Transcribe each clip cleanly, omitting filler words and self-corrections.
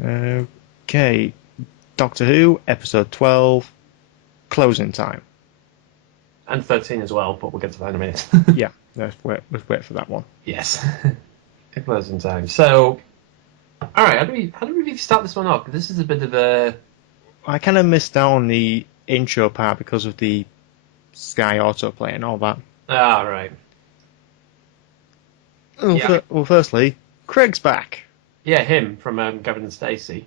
Okay, Doctor Who, episode 12, closing time. And 13 as well, but we'll get to that in a minute. Yeah, let's wait for that one. Yes. Closing time. So, alright, how do we really start this one off? This is a bit of a... I kind of missed out on the intro part because of the Sky autoplay and all that. Ah, right. Well, firstly, Craig's back. Yeah, him from Gavin and Stacey.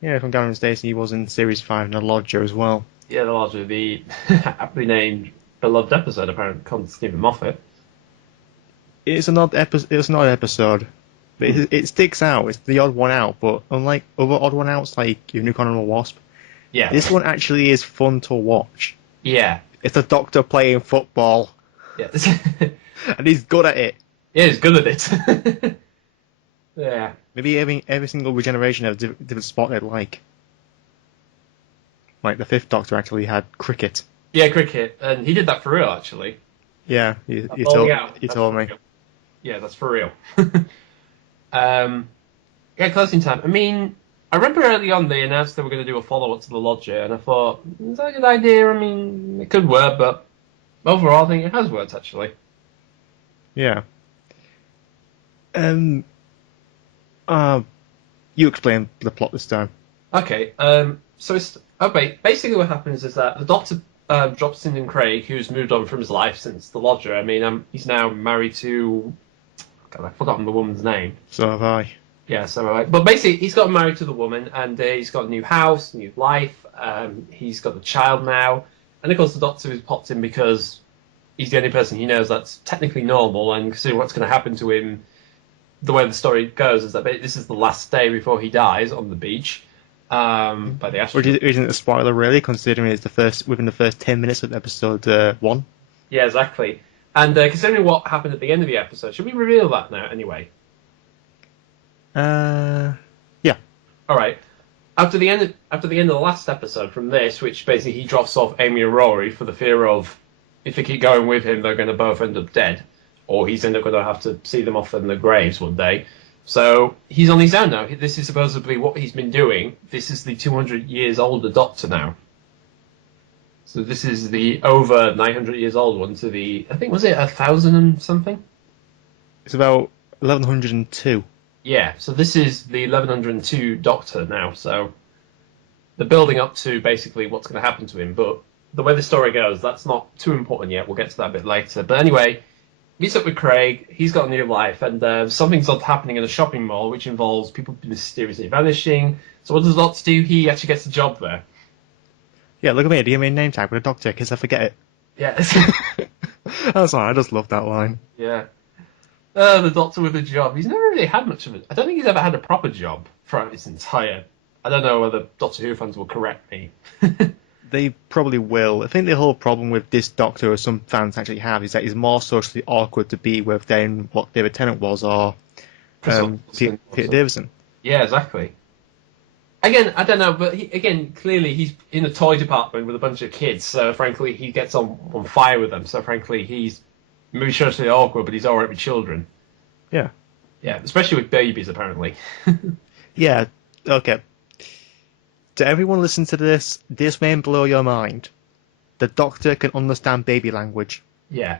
Yeah, from Gavin and Stacey, he was in Series 5 in the Lodger as well. Yeah, the larger of the aptly named beloved episode, apparently, from Stephen Moffat. It's an odd episode, but it sticks out. It's the odd one out, but unlike other odd one outs like Unicorn and the Wasp, Yeah. this one actually is fun to watch. Yeah. It's a Doctor playing football, Yeah. and he's good at it. Yeah, he's good at it. Yeah. Maybe every single regeneration has a different spot they'd like. Like the fifth Doctor actually had cricket. Yeah, cricket. And he did that for real, actually. Yeah, you That's told for me. real. Yeah, that's for real. Yeah, closing time. I mean, I remember early on they announced they were going to do a follow-up to The Lodger, and I thought, is that a good idea? I mean, it could work, but overall I think it has worked, actually. Yeah. You explain the plot this time. Okay, so it's... Okay, basically what happens is that the Doctor drops in Craig, who's moved on from his life since The Lodger. I mean, he's now married to... God, I've forgotten the woman's name. So have I. Yeah, so but basically he's got married to the woman, and he's got a new house, new life. He's got the child now, and of course the Doctor has popped in because he's the only person he knows that's technically normal, and considering what's going to happen to him, the way the story goes is that this is the last day before he dies on the beach. By the Which astronaut. isn't a spoiler really, considering it's within the first 10 minutes of episode 1. Yeah, exactly. And considering what happened at the end of the episode, should we reveal that now? Anyway. Yeah. All right. After the end of the last episode from this, which basically he drops off Amy and Rory for the fear of if they keep going with him, they're going to both end up dead, or he's end up going to have to see them off in the graves one day. So he's on his own now. This is supposedly what he's been doing. This is the 200 years older Doctor now. So this is the over 900 years old one to the, I think, was it 1,000 and something? It's about 1102. Yeah, so this is the 1102 Doctor now, so they're building up to basically what's going to happen to him, but the way the story goes, that's not too important yet. We'll get to that a bit later. But anyway, meets up with Craig, he's got a new life, and something's odd happening in a shopping mall, which involves people mysteriously vanishing. So what does the Doctor do? He actually gets a job there. Yeah, look at me, do you mean name tag with a Doctor, because I forget it. Yeah. That's fine, I just love that line. Yeah. The Doctor with a job. He's never really had much of it. I don't think he's ever had a proper job throughout his entire... I don't know whether Doctor Who fans will correct me. They probably will. I think the whole problem with this Doctor, or some fans actually have, is that he's more socially awkward to be with than what David Tennant was, or Peter Davison. Yeah, exactly. Again, I don't know, but clearly he's in a toy department with a bunch of kids, so frankly he gets on fire with them, so frankly he's maybe socially awkward, but he's alright with children. Yeah. Yeah, especially with babies, apparently. Yeah, okay. To everyone listen to this may blow your mind. The Doctor can understand baby language. Yeah.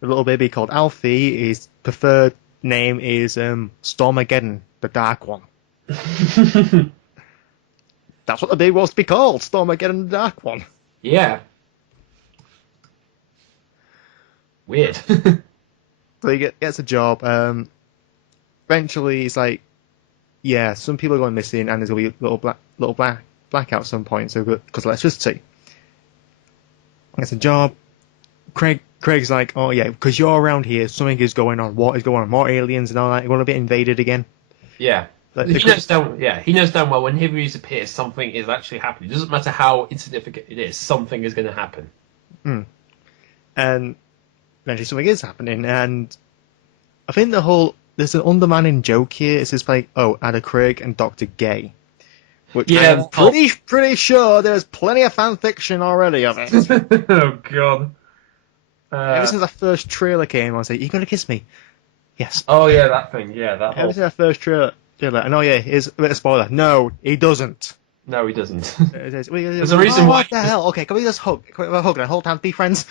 The little baby called Alfie, his preferred name is Stormageddon, the Dark One. That's what the baby wants to be called, Stormageddon, the Dark One. Yeah. Weird. So he gets a job. Eventually, he's like, yeah, some people are going missing, and there's going to be a little blackout at some point, so because of electricity. Gets a job. Craig's like, oh yeah, because you're around here, something is going on. What is going on? More aliens and all that. You want to be invaded again? Yeah. Like, he knows damn well whenever he appears, something is actually happening. It doesn't matter how insignificant it is, something is going to happen. And eventually something is happening, and I think there's an undermining joke here. It's just like, oh, Ada Craig and Dr. Gay. Which I'm pretty sure there's plenty of fan fiction already of it. Oh, God. Ever since the first trailer came, I was like, you going to kiss me? Yes. Oh, yeah, that thing. Yeah, that Ever since that first trailer, Yeah, like, oh yeah, here's a bit of spoiler. No, he doesn't. No, he doesn't. There's a reason why. What the hell? Okay, can we just hug? Can we have a hug and hold hands, be friends?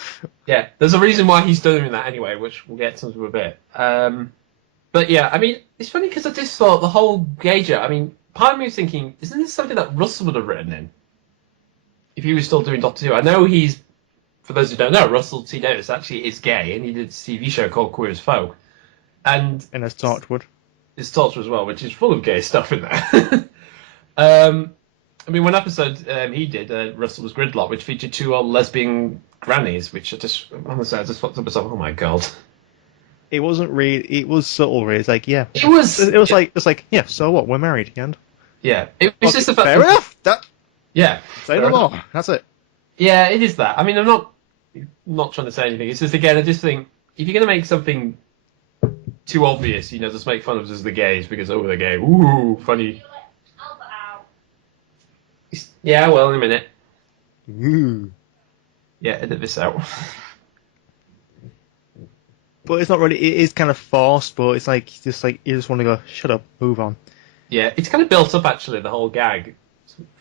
Yeah, there's a reason why he's doing that anyway, which we'll get to in a bit. But yeah, I mean, it's funny because I just thought the whole Gauger. I mean, part of me was thinking, isn't this something that Russell would have written in if he was still doing Doctor Who? I know he's, for those who don't know, Russell T Davies actually is gay, and he did a TV show called Queer as Folk, and as Torchwood. It's Torture as well, which is full of gay stuff in there. I mean, one episode he did, Russell was Gridlock, which featured two old lesbian grannies, which I just thought to myself, oh my god. It wasn't really. It was subtle, really. It's like, yeah. It was like, yeah. So what? We're married, and yeah, it was just the fact. Fair enough. Yeah. Say no more. That's it. Yeah, it is that. I mean, I'm not trying to say anything. It's just again, I just think if you're going to make something too obvious, just make fun of us as the gays because they're gay. Ooh, funny. Yeah, well, in a minute. Ooh. Yeah, edit this out. But it's not really. It is kind of forced, but it's like you just want to go. Shut up. Move on. Yeah, it's kind of built up actually the whole gag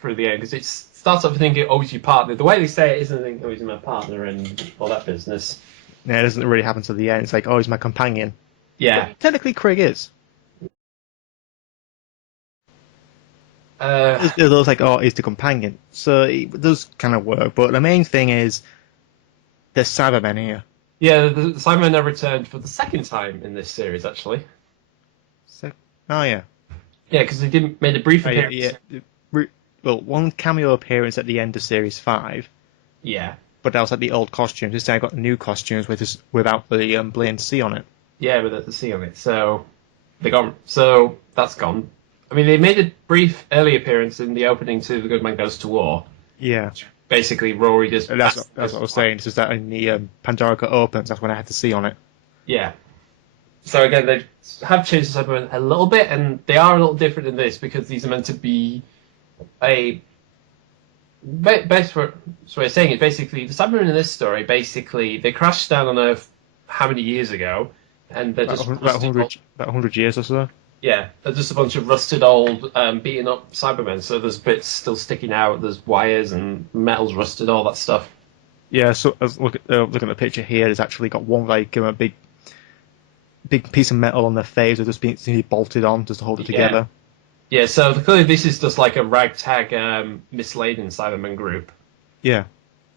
through the end because it starts off thinking, "Oh, he's your partner." The way they say it isn't thinking, "Oh, he's my partner" and all that business. Yeah, it doesn't really happen to the end. It's like, "Oh, he's my companion." Yeah. But technically, Craig is. It was like, oh, he's the companion. So it does kind of work. But the main thing is, there's Cybermen here. Yeah, the Cybermen have returned for the second time in this series, actually. Oh, yeah. Yeah, because they made a brief appearance. Yeah. Well, one cameo appearance at the end of Series 5. Yeah. But that was like the old costumes. This time I got the new costumes without the Blaine C on it. Yeah, with the C on it. So they gone. So that's gone. I mean, they made a brief early appearance in the opening to The Good Man Goes to War. Yeah. Basically, Rory just... That's what I was saying. It's just that in the Pandorica opens, that's when I had to see on it. Yeah. So again, they have changed the Cybermen a little bit, and they are a little different in this because these are meant to be a... Best way of saying it, basically, the Cybermen in this story, basically, they crashed down on Earth how many years ago? And they're just... About 100 years or so. Yeah, there's just a bunch of rusted old, beaten up Cybermen. So there's bits still sticking out. There's wires and metal's rusted, all that stuff. Yeah. So looking at the picture here, there's actually got one a big piece of metal on their face, that's just being bolted on just to hold it together. Yeah. So clearly this is just like a ragtag, misladen Cybermen group. Yeah.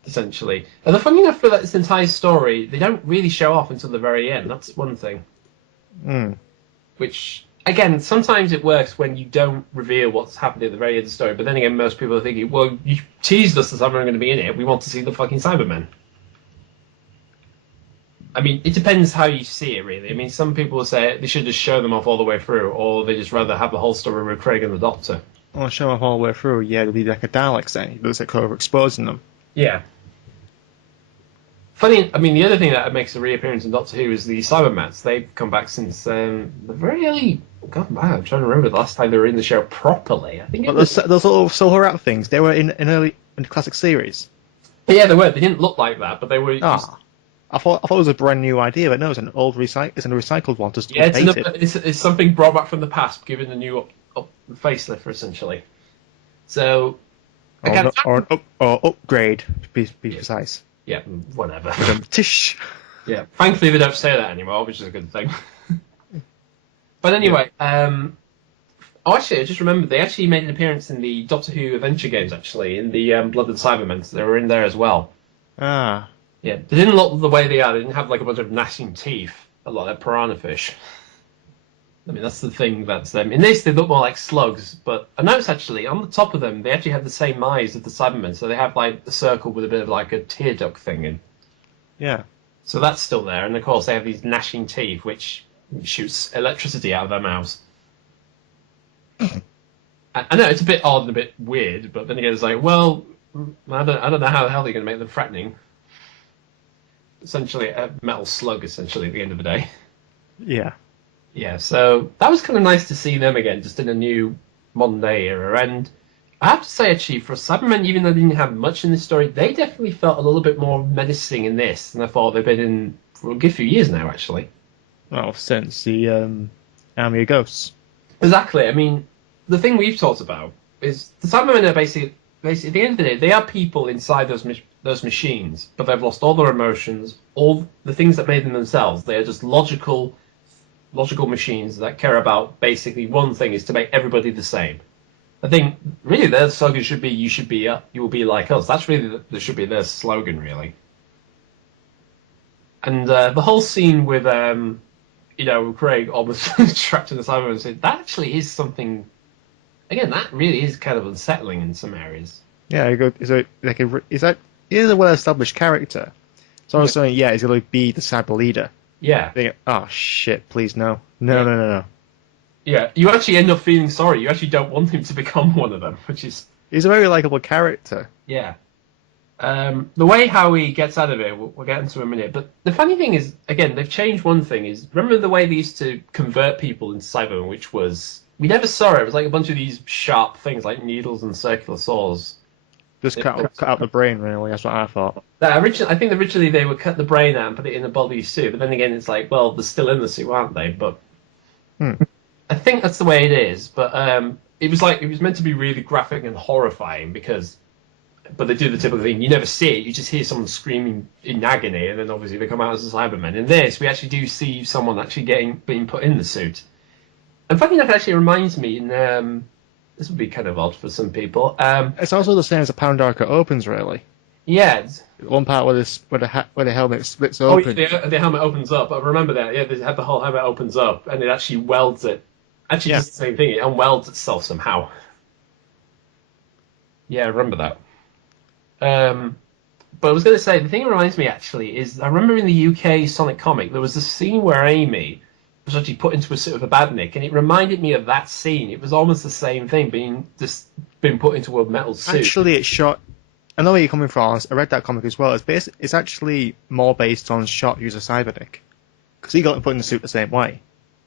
Essentially, and the funny enough for this entire story, they don't really show off until the very end. That's one thing. Which. Again, sometimes it works when you don't reveal what's happening at the very end of the story, but then again, most people are thinking, well, you teased us that Cybermen are going to be in it, we want to see the fucking Cybermen. I mean, it depends how you see it, really. I mean, some people will say they should just show them off all the way through, or they just rather have the whole story with Craig and the Doctor. Well, show off all the way through, yeah, it'll be like a Dalek thing. It looks like overexposing them. Yeah. Funny, I mean, the other thing that makes a reappearance in Doctor Who is the Cybermats. They've come back since the very early... God, man, I'm trying to remember the last time they were in the show properly. I think it was... Those little Silver Rat things, they were in the classic series. Yeah, they were. They didn't look like that, but they were... I thought it was a brand new idea, but no, it's an old recycled one. Just it's something brought back from the past, given a new facelift, essentially. So... Or upgrade, to be precise. Yeah, whatever. Tish. Yeah, thankfully they don't say that anymore, which is a good thing. But anyway, actually, I just remembered they actually made an appearance in the Doctor Who Adventure games, actually, in the Blood and Cybermen. So they were in there as well. Ah. Yeah, they didn't look the way they are. They didn't have like a bunch of gnashing teeth, a lot like piranha fish. I mean, that's the thing that's them. In this, they look more like slugs, but I noticed actually, on the top of them, they actually have the same eyes as the Cybermen, so they have like a circle with a bit of like a tear duct thing in. Yeah. So that's still there, and of course they have these gnashing teeth, which shoots electricity out of their mouths. I know it's a bit odd and a bit weird, but then again, it's like, well, I don't know how the hell they're going to make them threatening. Essentially, a metal slug, essentially, at the end of the day. Yeah. Yeah, so that was kind of nice to see them again, just in a new modern day era. And I have to say, actually, for Cybermen, even though they didn't have much in this story, they definitely felt a little bit more menacing in this than I thought they've been in for a good few years now, actually. Well, since the Army of Ghosts. Exactly. I mean, the thing we've talked about is the Cybermen are basically at the end of the day, they are people inside those machines, but they've lost all their emotions, all the things that made them themselves. They are just logical machines that care about basically one thing: is to make everybody the same. I think really their slogan should be you will be like us. That's really that should be their slogan, really. And the whole scene with Craig almost trapped in the Cyberman suit, that actually is something. Again, that really is kind of unsettling in some areas. Yeah, is a well-established character. So I was saying, yeah, he's going to be the cyber leader. Yeah. Oh shit! Please no. No. Yeah, you actually end up feeling sorry. You actually don't want him to become one of them, which is... He's a very likable character. Yeah. The way how he gets out of it, we'll get into in a minute. But the funny thing is, again, they've changed one thing. Is remember the way they used to convert people into Cybermen, which was... We never saw it. It was like a bunch of these sharp things, like needles and circular saws. Just cut out the brain, really. That's what I thought. I think originally they would cut the brain out and put it in a body suit. But then again, it's like, well, they're still in the suit, aren't they? But... I think that's the way it is, but it was meant to be really graphic and horrifying but they do the typical thing. You never see it; you just hear someone screaming in agony, and then obviously they come out as a Cyberman. In this, we actually do see someone actually being put in the suit. And funny enough, it actually reminds me, and this would be kind of odd for some people. It's also the same as the Pandarka opens, really. Yeah. One part where the helmet splits open. Oh, the helmet opens up. I remember that. Yeah, they have the whole helmet opens up, and it actually welds it. Actually, does the same thing. It unwelds itself somehow. Yeah, I remember that. But I was going to say, the thing that reminds me, actually, is I remember in the UK Sonic comic, there was a scene where Amy was actually put into a suit of a badnik, and it reminded me of that scene. It was almost the same thing, being put into a metal suit. Actually, it's shot... I know where you're coming from. I read that comic as well. It's actually more based on Shot User Cybernik. Because he got put in the suit the same way.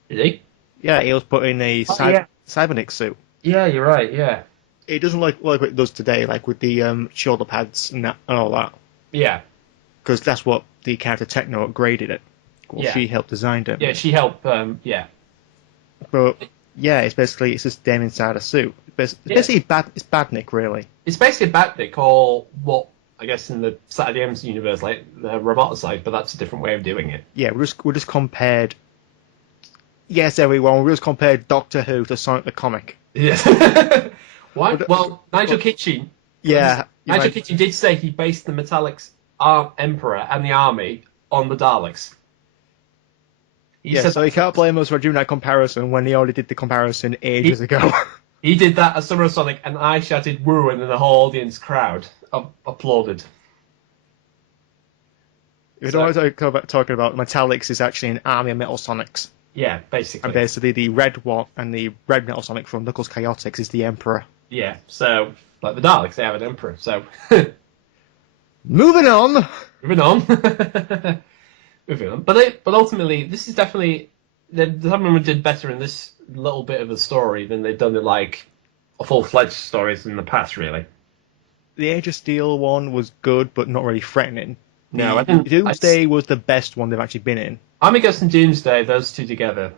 Did he? Yeah, he was put in a Cybernik suit. Yeah, you're right, yeah. It doesn't look like what it does today, like with the shoulder pads and all that. Yeah. Because that's what the character Techno upgraded it. Well, she helped design it. Yeah, she helped, yeah. But, yeah, it's just them inside a suit. It's Badnik, really. It's basically Badnik, or what, I guess in the Saturday M's universe, like the roboticide, but that's a different way of doing it. Yeah, we just compared... Yes, everyone, we just compared Doctor Who to Sonic the Comic. Yes. Why? Well, Nigel Kitchen. Yeah. Nigel Kitchen did say he based the Metallics Emperor and the army on the Daleks. So you can't blame us for doing that comparison when he already did the comparison ages ago. He did that at Summer of Sonic, and I shouted "woo," and then the whole audience crowd applauded. If you don't want to talking about Metallics is actually an army of Metal Sonics. Yeah, basically. And basically the red one and the red Metal Sonic from Knuckles Chaotix is the Emperor. Yeah, so like the Daleks, they have an Emperor. So moving on. Moving on. But ultimately, this is definitely the Cybermen did better in this little bit of a story than they've done in like full-fledged stories in the past. Really, the Age of Steel one was good, but not really threatening. No, I think Doomsday was the best one they've actually been in. Amigos and Doomsday, those two together.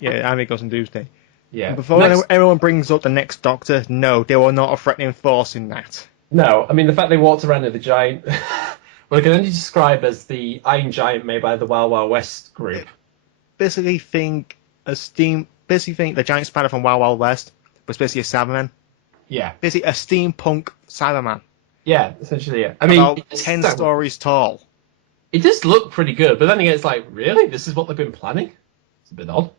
Yeah, Amigos and Doomsday. Yeah. Before everyone brings up the next Doctor, no, they were not a threatening force in that. No, I mean the fact they walked around with the giant. Well, I can only describe as the Iron Giant made by the Wild Wild West group. Basically, think the giant spider from Wild Wild West was basically a Cyberman. Yeah. Basically, a steampunk Cyberman. Yeah, essentially, yeah. I mean, about 10 stories tall. It does look pretty good, but then again, it's like, really? This is what they've been planning? It's a bit odd.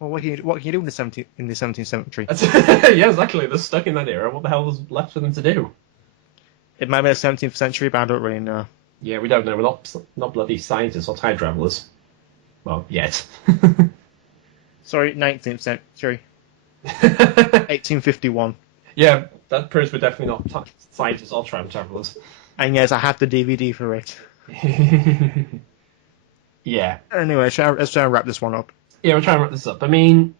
Well, what can you do in the 17th century? Yeah, exactly. They're stuck in that era. What the hell is left for them to do? It might be the 17th century, but I don't really know. Yeah, we don't know. We're not bloody scientists or time travelers. Well, yet. Sorry, 19th century. 1851. Yeah, that proves we're definitely not scientists or time travelers. And yes, I have the DVD for it. Yeah. Anyway, let's try and wrap this one up. Yeah, we'll try and wrap this up. I mean,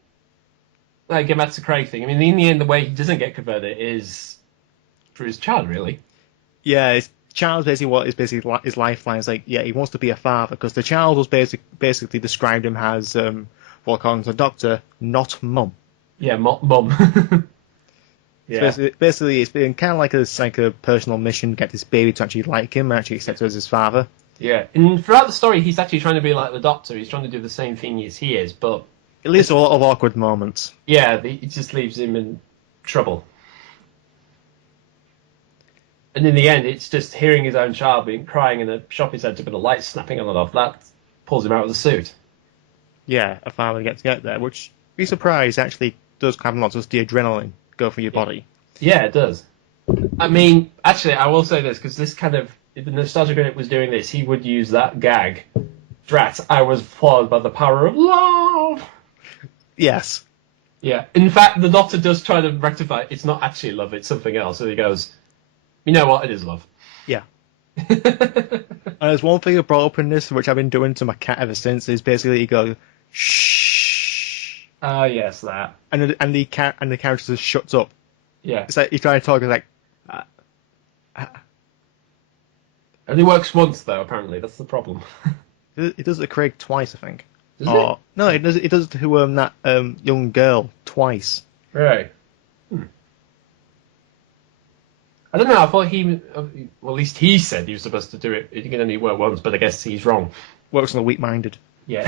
like, get back to the Craig thing. I mean, in the end, the way he doesn't get converted is through his child, really. Yeah, his child's basically his lifeline. It's like, yeah, he wants to be a father, because the child was basically described him as, according to the doctor, not mum. Yeah, mum. Yeah. Basically, it's been kind of like a personal mission to get this baby to actually like him and actually accept him as his father. Yeah. And throughout the story, he's actually trying to be like the Doctor. He's trying to do the same thing as he is, but It leads to a lot of awkward moments. yeah, it just leaves him in trouble. And in the end, it's just hearing his own child being crying in a shopping centre with the lights snapping on and off. That pulls him out of the suit. Yeah, a father gets to get there, which, be surprised, actually does have lots of the adrenaline go through your body. Yeah, it does. I mean, actually, I will say this, because this kind of, if the Nostalgia Critic was doing this, he would use that gag. Drat, I was flawed by the power of love. Yes. Yeah. In fact, the Doctor does try to rectify it. It's not actually love, it's something else. So he goes, you know what, it is love. Yeah. And there's one thing I brought up in this, which I've been doing to my cat ever since, is basically you go, shh. Ah, yes, that. And the character just shuts up. Yeah. It's like, you try to talk, it's like, And it works once, though, apparently. That's the problem. it does it to Craig twice, I think. Does it? No, it does it to that young girl twice. Right. I don't know, I thought well, at least he said he was supposed to do it. It can only work once, but I guess he's wrong. Works on the weak-minded. Yeah.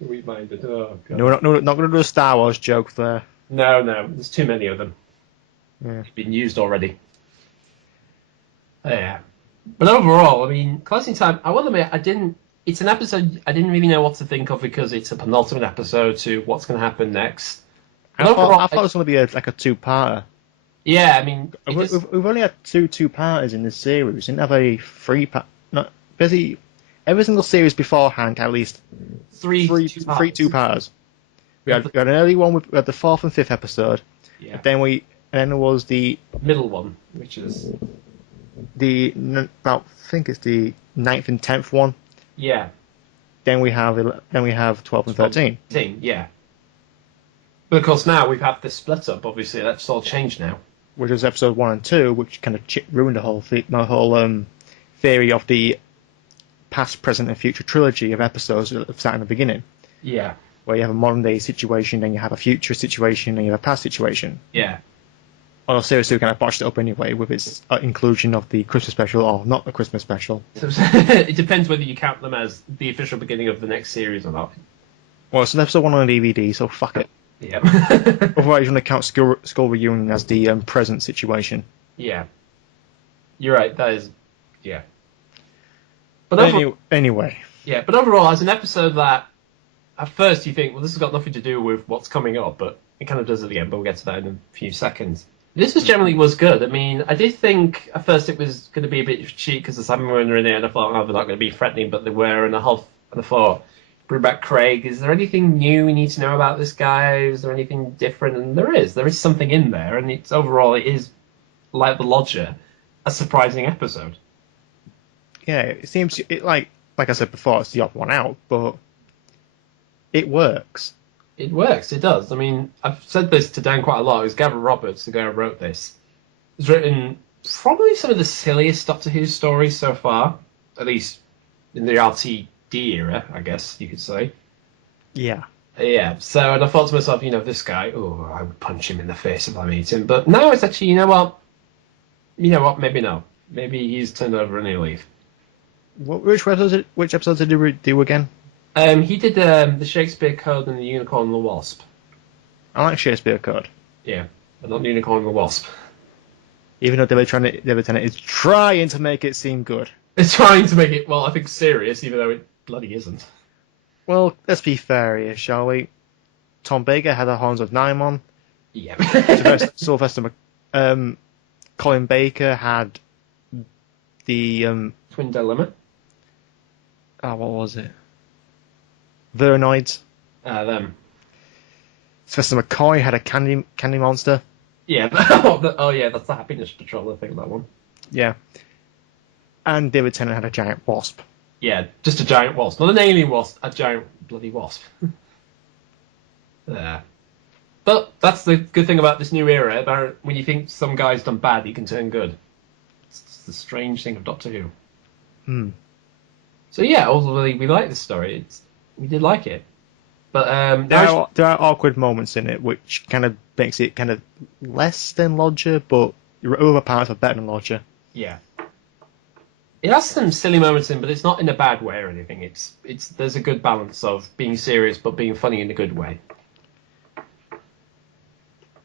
Weak-minded, oh, God. No, we're not going to do a Star Wars joke there. No, there's too many of them. Yeah. They've been used already. Yeah. But overall, I mean, Closing Time, I will admit, it's an episode I didn't really know what to think of because it's a penultimate episode to what's going to happen next. I thought it was going to be like a two-parter. Yeah, I mean... We've only had two-parters in this series. We didn't have a three-part... Not basically, every single series beforehand had at least three two-parters. We had an early one, we had the 4th and 5th episode. Yeah. Then there was the... middle one, which is... I think it's the 9th and 10th one. Yeah. Then we have 12th and 13. Yeah. But of course now we've had this split up, obviously, that's all changed now. Which was episode 1 and 2, which kind of ruined the whole theory of the past, present, and future trilogy of episodes that started in the beginning. Yeah. Where you have a modern day situation, then you have a future situation, and you have a past situation. Yeah. Although Series 2 kind of botched it up anyway with its inclusion of the Christmas special or not the Christmas special. So, it depends whether you count them as the official beginning of the next series or not. Well, it's an episode 1 on a DVD, so fuck it. Yeah. Otherwise, you're going to count Skull Reunion as the present situation. Yeah. You're right, that is... Yeah. But anyway. Yeah, but overall, as an episode that, at first you think, well, this has got nothing to do with what's coming up, but it kind of does at the end, but we'll get to that in a few seconds. This generally was good. I mean, I did think at first it was going to be a bit cheap because the Cybermen were in there, and I thought, oh, they're not going to be threatening, but they were, and I thought, bring back Craig. Is there anything new we need to know about this guy? Is there anything different? And there is. There is something in there, and it's overall, it is, like The Lodger, a surprising episode. Yeah, it seems, like I said before, it's the odd one out, but it works. It works, it does. I mean, I've said this to Dan quite a lot. It was Gavin Roberts, the guy who wrote this. He's written probably some of the silliest Doctor Who stories so far, at least in the RTD era, I guess you could say. Yeah. Yeah, so, and I thought to myself, this guy, oh, I would punch him in the face if I meet him. But now it's actually, you know what, maybe no. Maybe he's turned over and he'll leave. Which episodes did he do again? He did the Shakespeare Code and the Unicorn and the Wasp. I like Shakespeare Code. Yeah, but not the Unicorn and the Wasp. Even though David Tennant is trying to make it seem good. It's trying to make it, well, I think serious, even though it bloody isn't. Well, let's be fair here, shall we? Tom Baker had the Horns of Nimon. Yeah. Sylvester Colin Baker had the... Twin Dilemma. Oh, what was it? Vernoids. Them. Sylvester McCoy had a candy monster. Yeah. Oh, yeah, that's the Happiness Patrol, I think, that one. Yeah. And David Tennant had a giant wasp. Yeah, just a giant wasp. Not an alien wasp, a giant bloody wasp. Yeah. But that's the good thing about this new era. About when you think some guy's done bad, he can turn good. It's the strange thing of Doctor Who. Hmm. So yeah, ultimately we like this story. We did like it. But There are awkward moments in it, which kind of makes it kind of less than Lodger, but your other parts are better than Lodger. yeah. It has some silly moments in, but it's not in a bad way or anything. It's there's a good balance of being serious but being funny in a good way.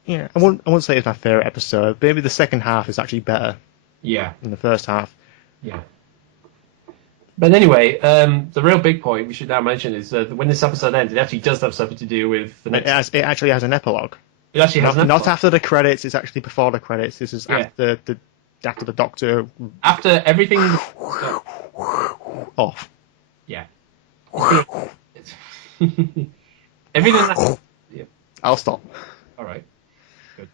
Yeah, I wouldn't say it's my favourite episode. Maybe the second half is actually better Yeah, than the first half. yeah. But anyway, the real big point we should now mention is that when this episode ends, it actually does have something to do with the next. It actually has an epilogue. It actually has an Not epilogue. after the credits, it's actually before the credits. This is Yeah. after the Doctor After everything. off. Yeah. Everything that. Yeah. I'll stop. All right. Good.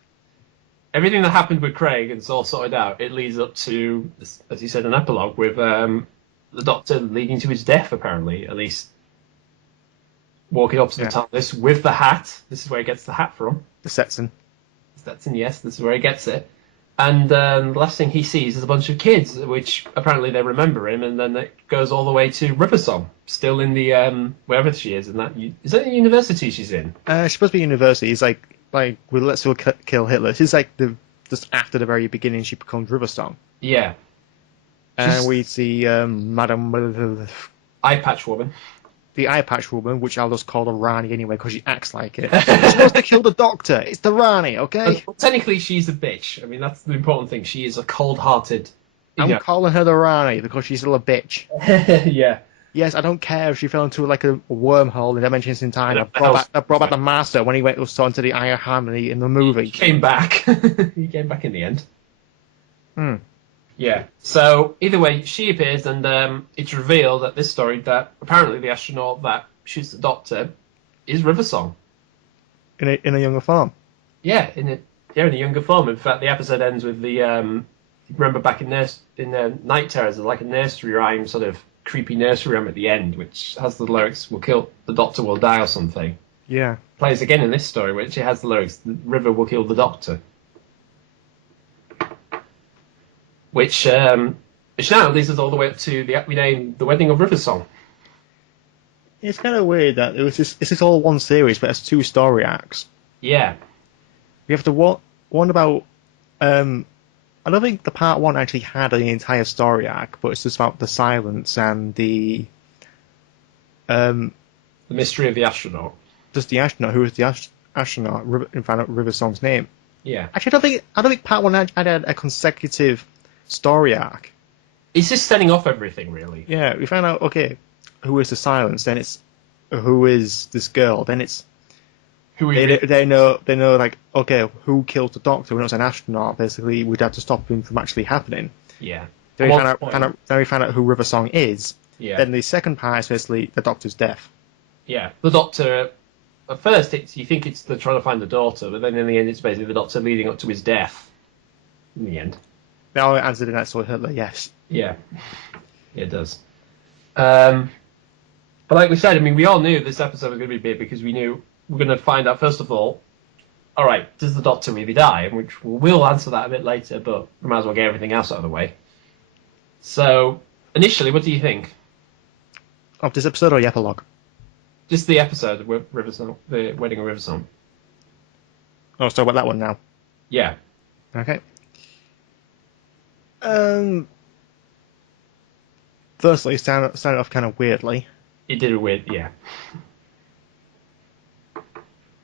Everything that happened with Craig and it's all sorted out, it leads up to, as you said, an epilogue with the Doctor leading to his death, apparently, at least walking up to the TARDIS with the hat. This is where he gets the hat from. The Stetson. Stetson, yes, this is where he gets it. And the last thing he sees is a bunch of kids, which apparently they remember him, and then it goes all the way to Riversong, still in the wherever she is. Is that the university she's in? She's supposed to be university. It's like with Let's Go Kill Hitler. She's like just after the very beginning. She becomes Riversong, Yeah. and we see Madame Eye patch woman. the eye patch woman, which I'll just call her Rani anyway because she acts like it. She's supposed to kill the Doctor. It's the Rani, okay? Well, technically, she's a bitch. I mean, that's the important thing. She is a cold-hearted. I'm calling her the Rani because she's still a bitch. Yeah. Yes, I don't care if she fell into like a wormhole in Dimensions in Time. Yeah, I brought back the Master when he went into the Eye of Harmony in the movie. He came back. He came back in the end. Hmm. Yeah. So either way, she appears, and it's revealed at this story that apparently the astronaut that shoots the Doctor is Riversong. In a younger form. Yeah, in a younger form. In fact, the episode ends with the remember back in Night Terrors, there's like a nursery rhyme, sort of creepy nursery rhyme at the end, which has the lyrics "will kill the Doctor, will die" or something. Yeah. Plays again in this story, which it has the lyrics "the river will kill the Doctor," which now leads us all the way up to we name the wedding of Riversong. It's kind of weird that it's just all one series, but it's two story arcs. Yeah. We have to one about. I don't think the part one actually had an entire story arc, but it's just about the silence and the mystery of the astronaut. Just the astronaut. Who was the astronaut? And find out Riversong's name. Yeah. Actually, I don't think part one had a consecutive story arc. It's just setting off everything, really. Yeah, we found out. Okay, who is the silence? Then it's who is this girl? Then it's they know like, okay, who killed the Doctor? When it was an astronaut, basically we'd have to stop him from actually happening. Yeah. Then we found out who Riversong is. Yeah. Then the second part is basically the Doctor's death. Yeah. The Doctor. At first, you think it's they're trying to find the daughter, but then in the end, it's basically the Doctor leading up to his death. In the end. Now it answered in that sort of Hitler. Yes. Yeah. It does. But like we said, I mean, we all knew this episode was going to be big because we knew we're going to find out, first of all, alright, does the Doctor really die? Which we'll answer that a bit later, but we might as well get everything else out of the way. So, initially, what do you think? Of this episode or the epilogue? Just the episode with Riversong, the wedding of Riversong. Oh, so about that one now. Yeah. Okay. Firstly, it started off kind of weirdly. It did a weird, yeah.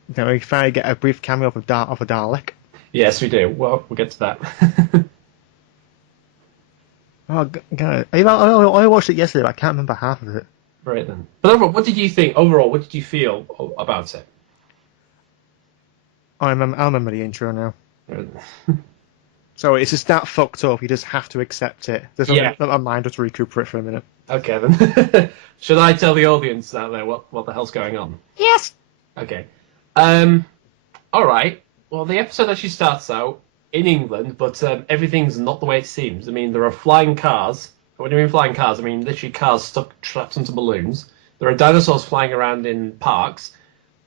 Then we finally get a brief cameo of a Dalek. Yes, we do. Well, we'll get to that. Oh, God. I watched it yesterday, but I can't remember half of it. Right then. But overall, what did you think? Overall, what did you feel about it? I remember the intro now. So it's just that fucked up. You just have to accept it. There's a mind just recuperate for a minute. Okay then. Should I tell the audience out there what the hell's going on? Yes. Okay. All right. Well, the episode actually starts out in England, but everything's not the way it seems. I mean, there are flying cars. When I mean flying cars, I mean literally cars trapped into balloons. There are dinosaurs flying around in parks.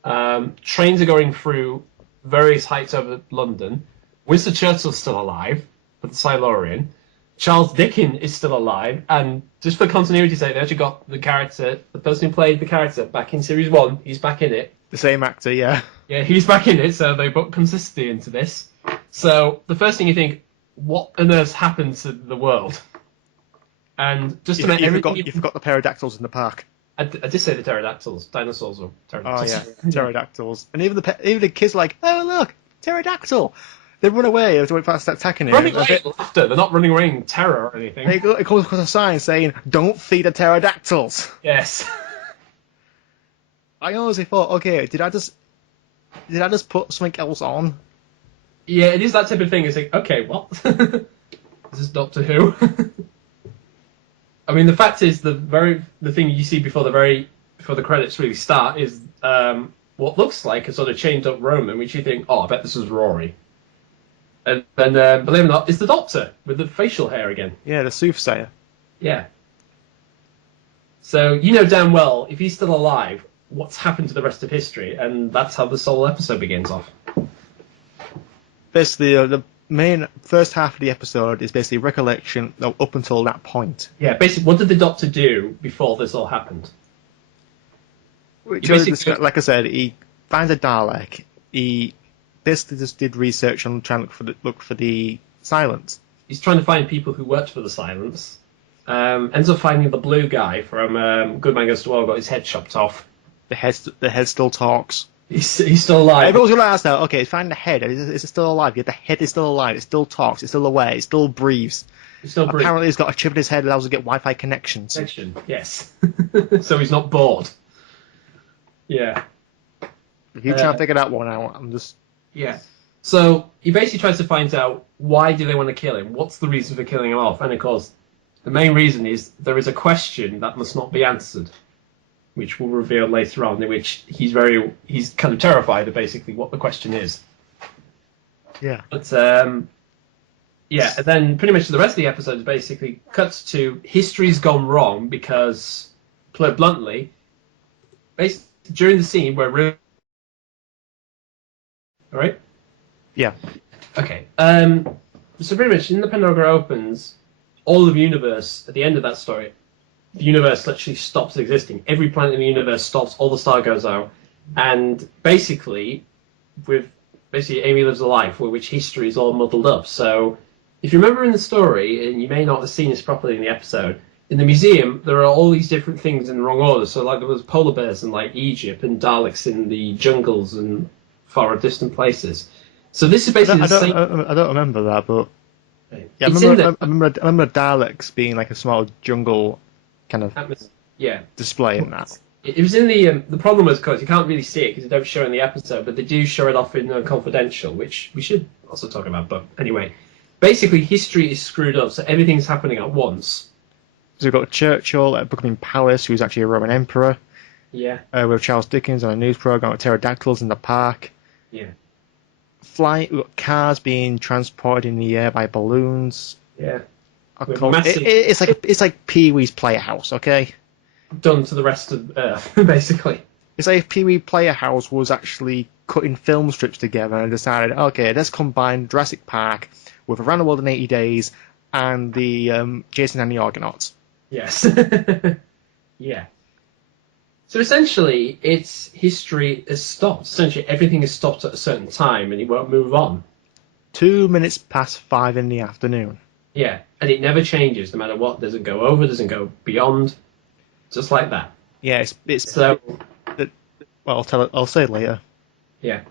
Trains are going through various heights over London. Winston Churchill's still alive with the Silurian. Charles Dickens is still alive, and just for continuity's sake, they actually got the person who played the character back in series 1. He's back in it. The same actor, yeah. Yeah, he's back in it, so they put consistency into this. So the first thing you think, what on earth happened to the world? And just to make everything... You forgot the pterodactyls in the park. I did say the pterodactyls. Dinosaurs or pterodactyls. Oh, yeah. Pterodactyls. And even the kids are like, oh, look, pterodactyl. They run away as they went past attacking it. Running away in laughter. They're not running away in terror or anything. It comes across a sign saying, don't feed the pterodactyls. Yes. I honestly thought, okay, did I just put something else on? Yeah, it is that type of thing. It's like, okay, what? Is this Doctor Who? I mean, the fact is, the thing you see before the credits really start is what looks like a sort of chained up Roman, which you think, oh, I bet this is Rory. And then, believe it or not, it's the Doctor with the facial hair again. Yeah, the soothsayer. Yeah. So you know damn well, if he's still alive, what's happened to the rest of history, and that's how this whole episode begins off. Basically, the main first half of the episode is basically recollection up until that point. Yeah, basically, what did the Doctor do before this all happened? Like I said, he finds a Dalek. He basically just did research on trying to look for the silence. He's trying to find people who worked for the Silence. Ends up finding the blue guy from Good Man Goes to War, got his head chopped off. The head still talks. He's still alive. Everyone's going to ask now, okay, find the head. Is it still alive? Yeah, the head is still alive. It still talks. It's still aware. It still breathes. Apparently, he's got a chip in his head that allows him to get Wi-Fi connections. Yes. So he's not bored. Yeah. If you try to figure that one out, I'm just... Yeah. So he basically tries to find out why do they want to kill him? What's the reason for killing him off? And of course, the main reason is there is a question that must not be answered, which we'll reveal later on, in which he's kind of terrified of basically what the question is. Yeah. But yeah, and then pretty much the rest of the episode basically cuts to history's gone wrong because, put it bluntly, during the scene where all right? Yeah. Okay. So pretty much in the Pandora opens, all of the universe, at the end of that story, the universe literally stops existing. Every planet in the universe stops, all the star goes out, and basically Amy lives a life where which history is all muddled up. So if you remember in the story, and you may not have seen this properly in the episode, in the museum there are all these different things in the wrong order. So like there was polar bears in like Egypt and Daleks in the jungles and far distant places. So this is basically the same. I don't remember that, but yeah, I remember Daleks being like a small jungle kind of display in that. It was in the problem was because you can't really see it because they don't show it in the episode, but they do show it off in Confidential, which we should also talk about. But anyway, basically history is screwed up, so everything's happening at once. So we've got Churchill at Buckingham Palace, who's actually a Roman emperor. Yeah. With Charles Dickens on a news program with pterodactyls in the park. Yeah. We've got cars being transported in the air by balloons. Yeah. It's like Pee-wee's Playhouse, okay? Done to the rest of Earth, basically. It's like if Pee-wee Playhouse was actually cutting film strips together and decided, okay, let's combine Jurassic Park with Around the World in 80 Days and the Jason and the Argonauts. Yes. Yeah. So essentially, its history is stopped. Essentially, everything is stopped at a certain time, and it won't move on. 2 minutes past 5 in the afternoon. Yeah, and it never changes, no matter what. Doesn't go over, doesn't go beyond, just like that. Yeah, it's so. Well, I'll say it later. Yeah.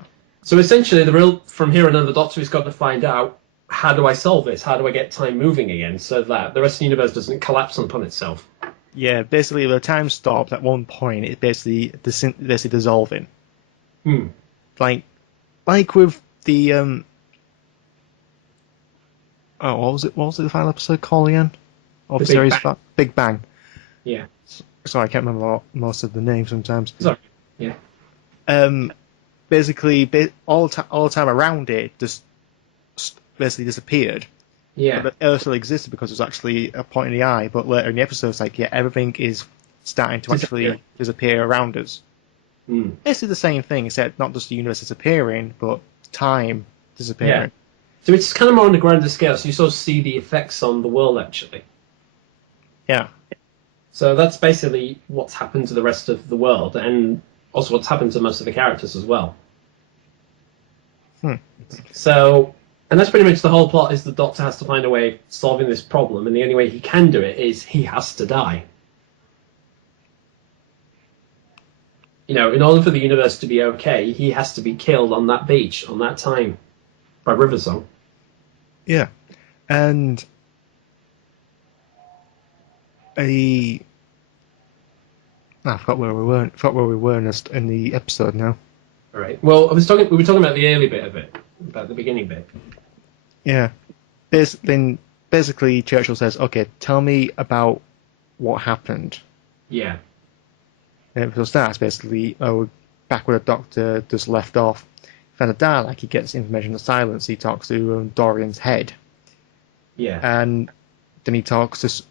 So essentially, from here on in, the Doctor has got to find out, how do I solve this? How do I get time moving again so that the rest of the universe doesn't collapse upon itself? Yeah, basically, the time stopped at one point. It's basically dissolving. Like with the what was it? What was the final episode called again? Of the series Big Bang. Yeah. Sorry, I can't remember most of the names sometimes. Sorry. Yeah. Basically, all the time around it just basically disappeared. Yeah. But Earth still existed because it was actually a point in the eye. But later in the episode, it's like, yeah, everything is starting to actually disappear around us. This is the same thing, except not just the universe disappearing, but time disappearing. Yeah. So it's kind of more on a grander scale, so you sort of see the effects on the world, actually. Yeah. So that's basically what's happened to the rest of the world, and also what's happened to most of the characters as well. Hmm. So, and that's pretty much the whole plot, is the Doctor has to find a way of solving this problem, and the only way he can do it is he has to die. You know, in order for the universe to be okay, he has to be killed on that beach, on that time, by Riversong. Yeah. And I forgot where we were. I forgot where we were in the episode now. All right. Well, we were talking about the early bit of it, about the beginning bit. Yeah. Then basically Churchill says, "Okay, tell me about what happened." Yeah. And it starts basically back where the Doctor just left off. Found a Dalek, he gets information in silence. He talks to Dorian's head. Yeah. And then he talks to...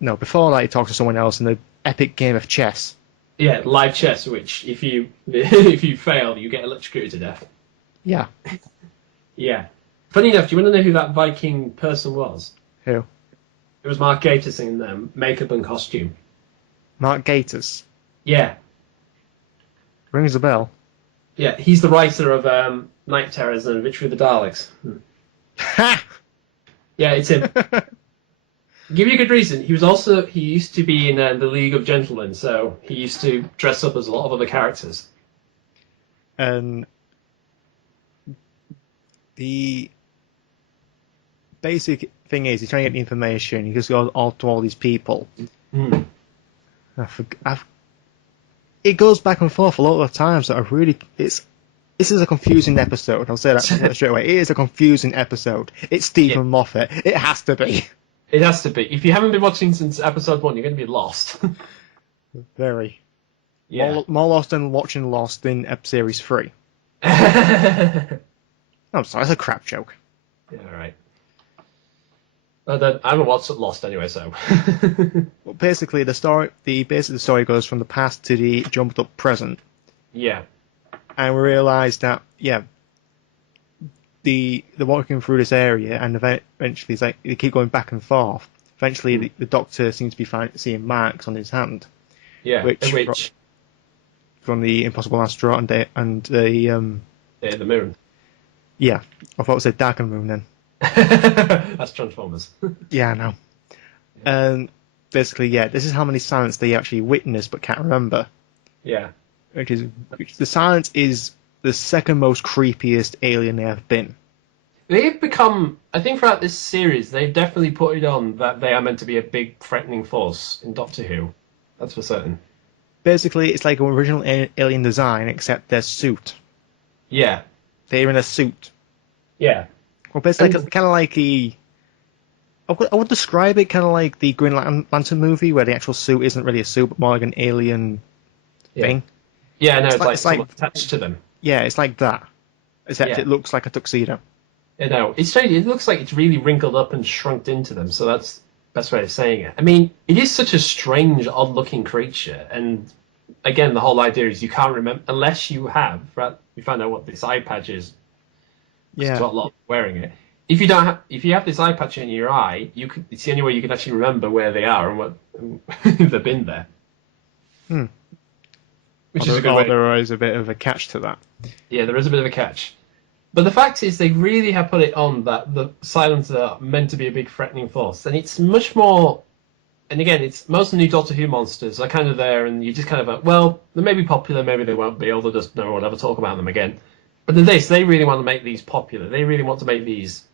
No, before that he talks to someone else in the epic game of chess. Yeah, live chess, which if you if you fail, you get electrocuted to death. Yeah. Yeah. Funny enough, do you want to know who that Viking person was? Who? It was Mark Gatiss in makeup and costume. Mark Gatiss. Yeah. Rings a bell. Yeah, he's the writer of Night Terrors and Victory of the Daleks. Ha! Yeah, it's him. Give you a good reason. He used to be in the League of Gentlemen, so he used to dress up as a lot of other characters. And the basic thing is, he's trying to get the information. He just goes all to all these people. Mm. It goes back and forth a lot of times. That this is a confusing episode. I'll say that straight away. It is a confusing episode. It's Stephen Moffat. It has to be. It has to be. If you haven't been watching since episode 1, you're going to be lost. Very. Yeah. More lost than watching Lost in series 3. I'm sorry, that's a crap joke. Yeah, all right. I haven't watched Lost anyway, so. Well, basically, the story goes from the past to the jumped up present. Yeah. And we realise that, they're walking through this area, and eventually it's like they keep going back and forth. Eventually, the Doctor seems to be seeing marks on his hand. Yeah. Which from the Impossible Astronaut and the the moon. Yeah, I thought it said Dark and Moon then. That's Transformers. Yeah, I know. And basically, this is how many silence they actually witnessed but can't remember. Yeah. Which the silence is the second most creepiest alien they have been. They've become, I think throughout this series, they've definitely put it on that they are meant to be a big threatening force in Doctor Who. That's for certain. Basically, it's like an original alien design, except their suit. Yeah. They're in a suit. Yeah. Well, basically, kind of like I would describe it kind of like the Green Lantern movie, where the actual suit isn't really a suit, but more like an alien thing. Yeah, no, it's like attached to them. Yeah, it's like that. Except it looks like a tuxedo. You know, it's strange. It looks like it's really wrinkled up and shrunk into them, so that's the best way of saying it. I mean, it is such a strange, odd-looking creature, and again, the whole idea is you can't remember, unless you have, right, we find out what this eye patch is. Yeah. There's a lot of wearing it. If you have this eye patch in your eye, it's the only way you can actually remember where they are and what they've been there. Which is a good way. There is a bit of a catch to that. Yeah, there is a bit of a catch. But the fact is, they really have put it on that the Silence are meant to be a big threatening force, and it's much more. And again, it's most new Doctor Who monsters are kind of there, and you just kind of well, they may be popular, maybe they won't be, or they'll just no one will ever talk about them again. But in this, they really want to make these popular. They really want to make these.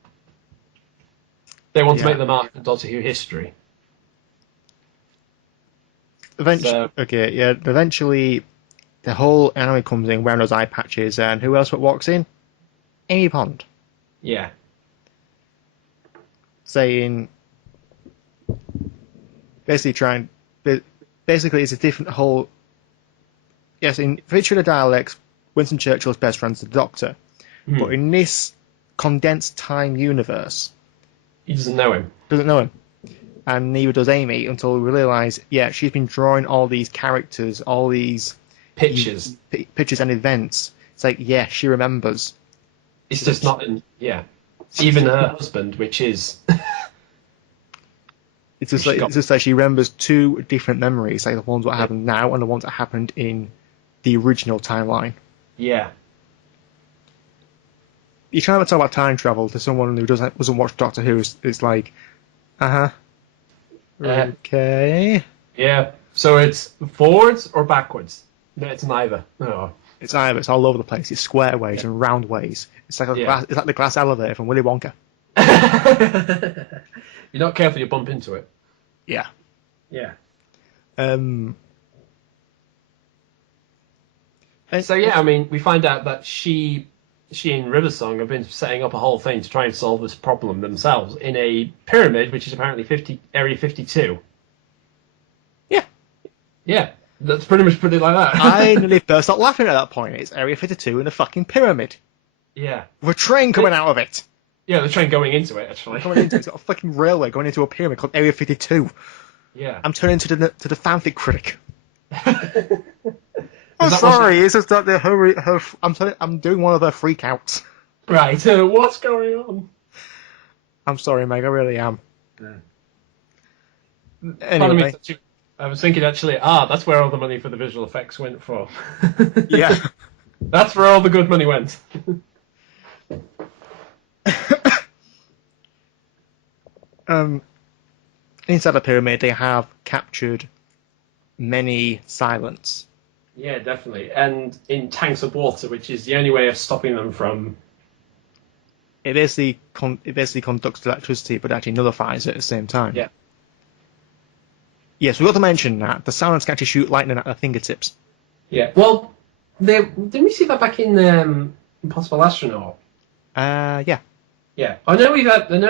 They want to make them mark of Doctor Who history. Eventually, the whole anime comes in wearing those eye patches, and who else walks in? Amy Pond. Yeah. Saying, basically it's a different whole. Yes, in Victory of the Daleks, Winston Churchill's best friend's the Doctor, but in this condensed time universe, he doesn't know him. And neither does Amy until we realise, she's been drawing all these characters, all these pictures and events. It's like, she remembers. It's just not in. Yeah. even her husband, which is It's just like she remembers two different memories, like the ones that happened now and the ones that happened in the original timeline. yeah. You try to talk about time travel to someone who doesn't watch Doctor Who. It's like, okay. Yeah. So it's forwards or backwards? No, it's neither. No. It's either. It's all over the place. It's square ways and round ways. It's like it's like the glass elevator from Willy Wonka. You're not careful, you bump into it. Yeah. Yeah. So yeah, I mean, we find out that she and Riversong have been setting up a whole thing to try and solve this problem themselves in a pyramid, which is apparently Area 52. Yeah. Yeah. That's pretty much put it like that. I nearly burst out laughing at that point. It's Area 52 in a fucking pyramid. Yeah. With a train coming out of it. Yeah, the train going into it, actually. It's got a fucking railway going into a pyramid called Area 52. Yeah. I'm turning to the fanfic critic. I'm sorry, it's just that I'm doing one of her freakouts. Right, what's going on? I'm sorry, Meg, I really am. Yeah. Anyway. I was thinking actually, that's where all the money for the visual effects went for. Yeah. That's where all the good money went. Inside the pyramid, they have captured many silents. Yeah, definitely. And in tanks of water, which is the only way of stopping them from... It basically conducts electricity, but actually nullifies it at the same time. Yeah. Yes, we got to mention that the silents can actually shoot lightning at their fingertips. Yeah. Well, didn't we see that back in Impossible Astronaut? Yeah. Yeah. I know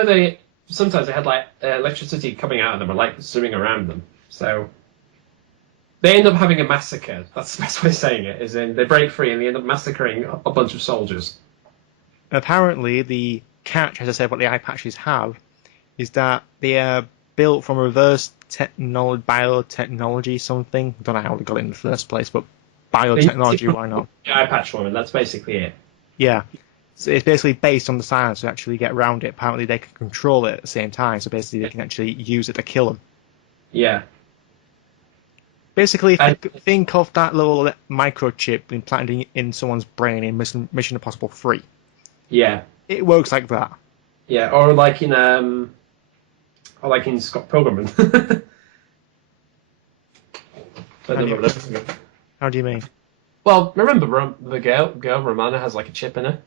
they sometimes they had like electricity coming out of them or like zooming around them. So they end up having a massacre. That's the best way of saying it. Is in they break free and they end up massacring a bunch of soldiers. Apparently, the catch, as I said, what the eye patches have, is that they are built from reverse biotechnology something. I don't know how they got it in the first place, but biotechnology, why not? The eye patch woman, that's basically it. Yeah. So it's basically based on the science to actually get around it. Apparently they can control it at the same time, so basically they can actually use it to kill them. Yeah. Basically, think of that little microchip implanted in someone's brain in Mission Impossible 3. Yeah. It works like that. Yeah, or like in Scott Pilgrim. How do you mean? Well, remember the girl Romana has like a chip in her.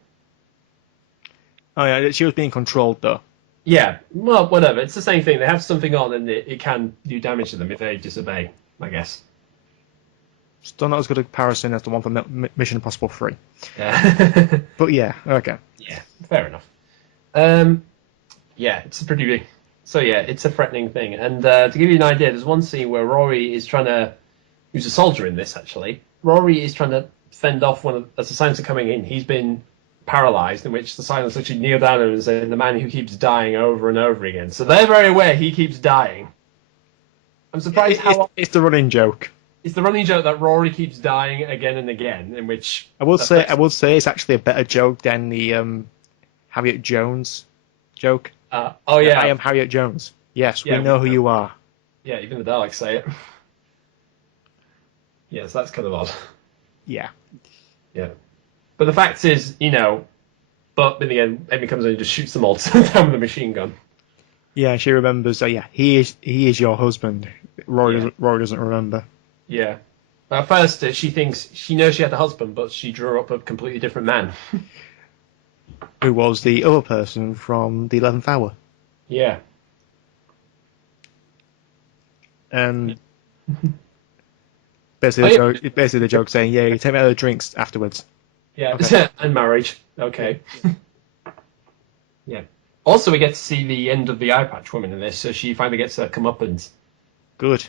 Oh yeah, she was being controlled though. Yeah, well, whatever. It's the same thing. They have something on, and it can do damage to them if they disobey. I guess. Still not as good a comparison as the one from Mission Impossible 3. Yeah. But yeah, okay. Yeah, fair enough. Yeah, it's a pretty big. So yeah, it's a threatening thing. And to give you an idea, there's one scene where Rory is trying to, who's a soldier in this actually. Rory is trying to fend off as the silence are coming in. He's been paralyzed, in which the silence actually kneel down and say, "The man who keeps dying over and over again." So they're very aware he keeps dying. I'm surprised it's the running joke. It's the running joke that Rory keeps dying again and again, in which I would say it's actually a better joke than the Harriet Jones joke. Oh yeah, I am Harriet Jones. Yes, we know who you are. Yeah, even the Daleks say it. Yes, that's kind of odd. Yeah. Yeah. But the fact is, but in the end, Amy comes in and just shoots them all down with a machine gun. Yeah, she remembers. Yeah, he is your husband. Rory doesn't remember. Yeah. At first, she knows she had a husband, but she drew up a completely different man. Who was the other person from the 11th Hour. Yeah. And basically the joke saying, yeah, you take me out of the drinks afterwards. Yeah, okay. And marriage. Okay. Yeah. Also, we get to see the end of the eye patch woman in this, so she finally gets her comeuppance. Good.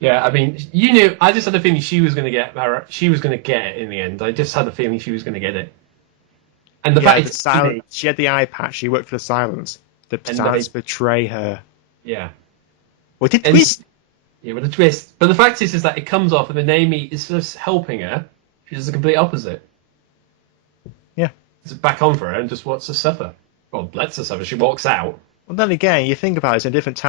Yeah, I mean, you knew. I just had a feeling she was going to get it in the end. I just had a feeling she was going to get it. And the fact is, she had the eye patch. She worked for the silence. The silence betray her. Yeah. With a twist. Yeah, with a twist. But the fact is that it comes off, and then Amy, instead of helping her, she does the complete opposite. Yeah. It's back on for her and just wants to suffer. Well, lets herself as she walks out. Well, then again, you think about it, it's a different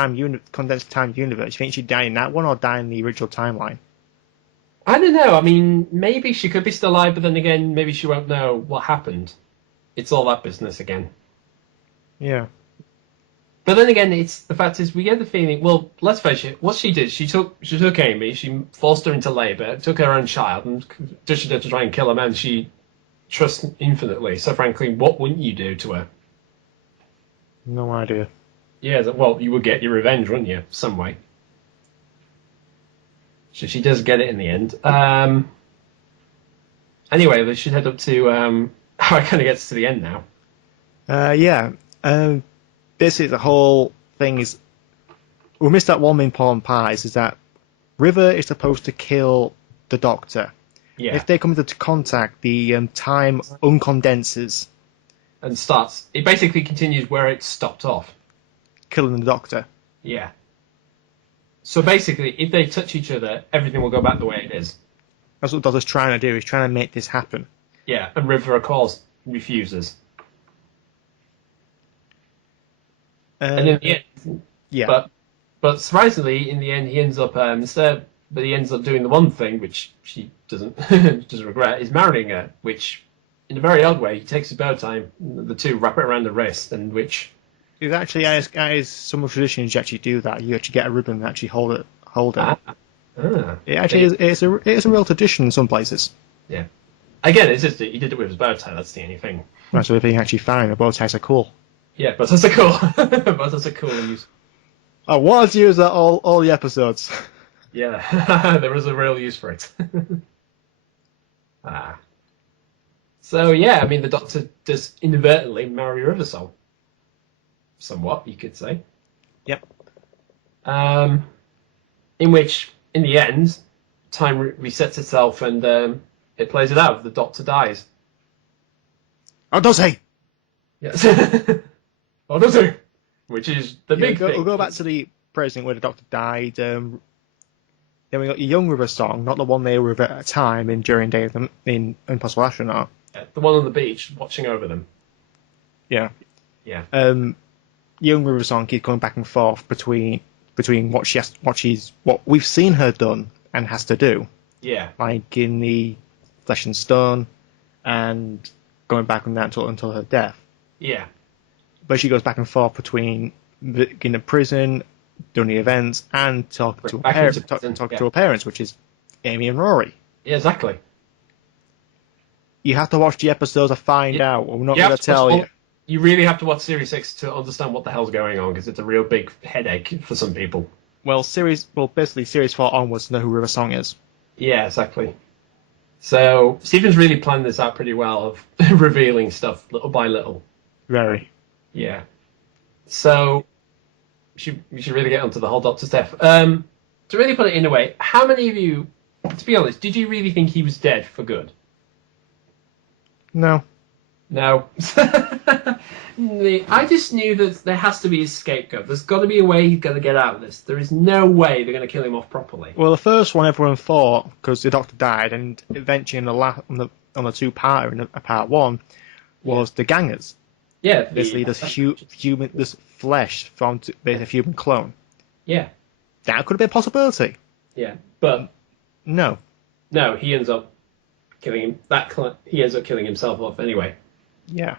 condensed time universe. You think she'd die in that one or die in the original timeline? I don't know. I mean, maybe she could be still alive, but then again, maybe she won't know what happened. It's all that business again. Yeah. But then again, it's the fact is we get the feeling. Well, let's face it. What she did, she took Amy. She forced her into labour, took her own child, and did she did to try and kill a man she trusts infinitely. So frankly, what wouldn't you do to her? No idea. Yeah, well, you would get your revenge, wouldn't you? Some way. So she does get it in the end. Anyway, they should head up to. How it kind of gets to the end now. Yeah. Basically, the whole thing is we missed that one important part. Is that River is supposed to kill the Doctor. Yeah. If they come into contact, the time uncondenses, And starts. It basically continues where it stopped off. killing the Doctor. Yeah. So basically, if they touch each other, everything will go back the way it is. That's what the Doctor's trying to do. He's trying to make this happen. Yeah, and River, of course, refuses. And in the end, yeah. but surprisingly, in the end, he ends up but he ends up doing the one thing which she doesn't regret, is marrying her, which, in a very odd way, he takes his bow tie, the two wrap it around the wrist, and which. It's actually, as some of traditions, you actually do that. You actually get a ribbon and actually hold it. It actually is a real tradition in some places. Yeah. Again, it's just that he did it with his bow tie. That's the only thing. That's the only thing actually fine. The bow ties are cool. Yeah, but that's a cool. But that's a cool use. I was use that all the episodes. Yeah, there was a real use for it. So yeah, I mean, the Doctor does inadvertently marry Riversong. Somewhat, you could say. Yep. In which, in the end, time resets itself and it plays it out. The Doctor dies. Oh, does he? Yes. Oh, does he? Which is the big thing. We'll go back to the present where the Doctor died. Then we got the young River Song, not the one they were with at a time in during Day of them in Impossible Astronaut. Yeah, the one on the beach, watching over them. Yeah. Yeah. Young River Song keeps going back and forth between what we've seen her done and has to do. Yeah. Like in the Flesh and Stone, and going back on that until her death. Yeah. But she goes back and forth between in the prison, doing the events, and talking to her parents, which is Amy and Rory. Yeah, exactly. You have to watch the episodes to find out. We're not going to tell you. You really have to watch Series 6 to understand what the hell's going on, because it's a real big headache for some people. Basically Series 4 onwards to know who River Song is. Yeah, exactly. So, Stephen's really planned this out pretty well, of revealing stuff little by little. Very. Yeah. So, we should really get onto the whole Doctor stuff. To really put it in a way, how many of you, to be honest, did you really think he was dead for good? No. No. I just knew that there has to be a scapegoat. There's got to be a way he's going to get out of this. There is no way they're going to kill him off properly. Well, the first one everyone thought, because the Doctor died, and eventually on the two-parter in part one, was the gangers. Yeah. Basically, this flesh from a human clone. Yeah. That could have been a possibility. Yeah, but no, he ends up killing him. He ends up killing himself off anyway. Yeah.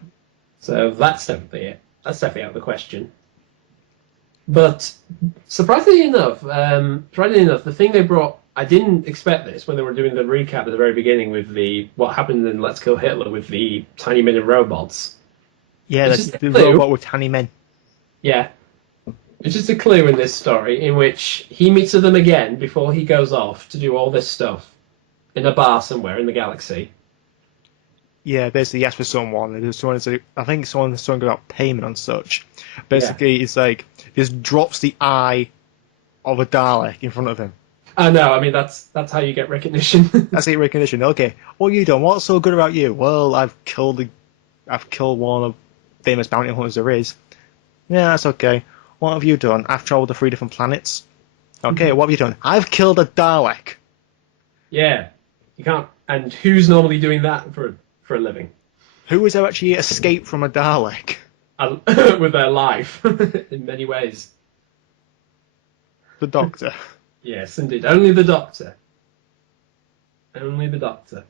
So that's definitely it. That's definitely out of the question. But surprisingly enough, the thing they brought, I didn't expect this when they were doing the recap at the very beginning with what happened in Let's Kill Hitler with the tiny men and robots. Yeah, the robot with tiny men. Yeah. It's just a clue in this story in which he meets with them again before he goes off to do all this stuff in a bar somewhere in the galaxy. Yeah, basically, he asked for someone. I think someone's talking about payment and such. Basically, It's like, just drops the eye of a Dalek in front of him. I know, I mean, that's how you get recognition. That's the recognition. Okay, what you done? What's so good about you? Well, I've killed one of the famous bounty hunters there is. Yeah, that's okay. What have you done? I've travelled to 3 different planets. Okay, what have you done? I've killed a Dalek. Yeah, you can't. And who's normally doing that for a living? Who has actually escaped from a Dalek? with their life in many ways. The Doctor. Yes, indeed. Only the Doctor. Only the Doctor.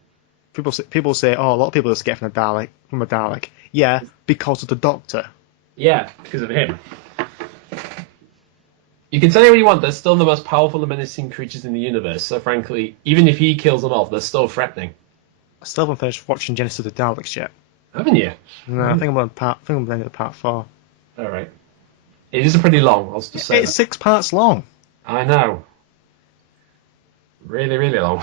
People say, oh, a lot of people are scared from a Dalek. Yeah, because of the Doctor. Yeah, because of him. You can say what you want, they're still the most powerful and menacing creatures in the universe, so frankly, even if he kills them off, they're still threatening. I still haven't finished watching Genesis of the Daleks yet. Haven't you? No, I think I'm on the end of part 4. Alright. It is pretty long, I'll just say It's that. 6 parts long. I know. Really, really long.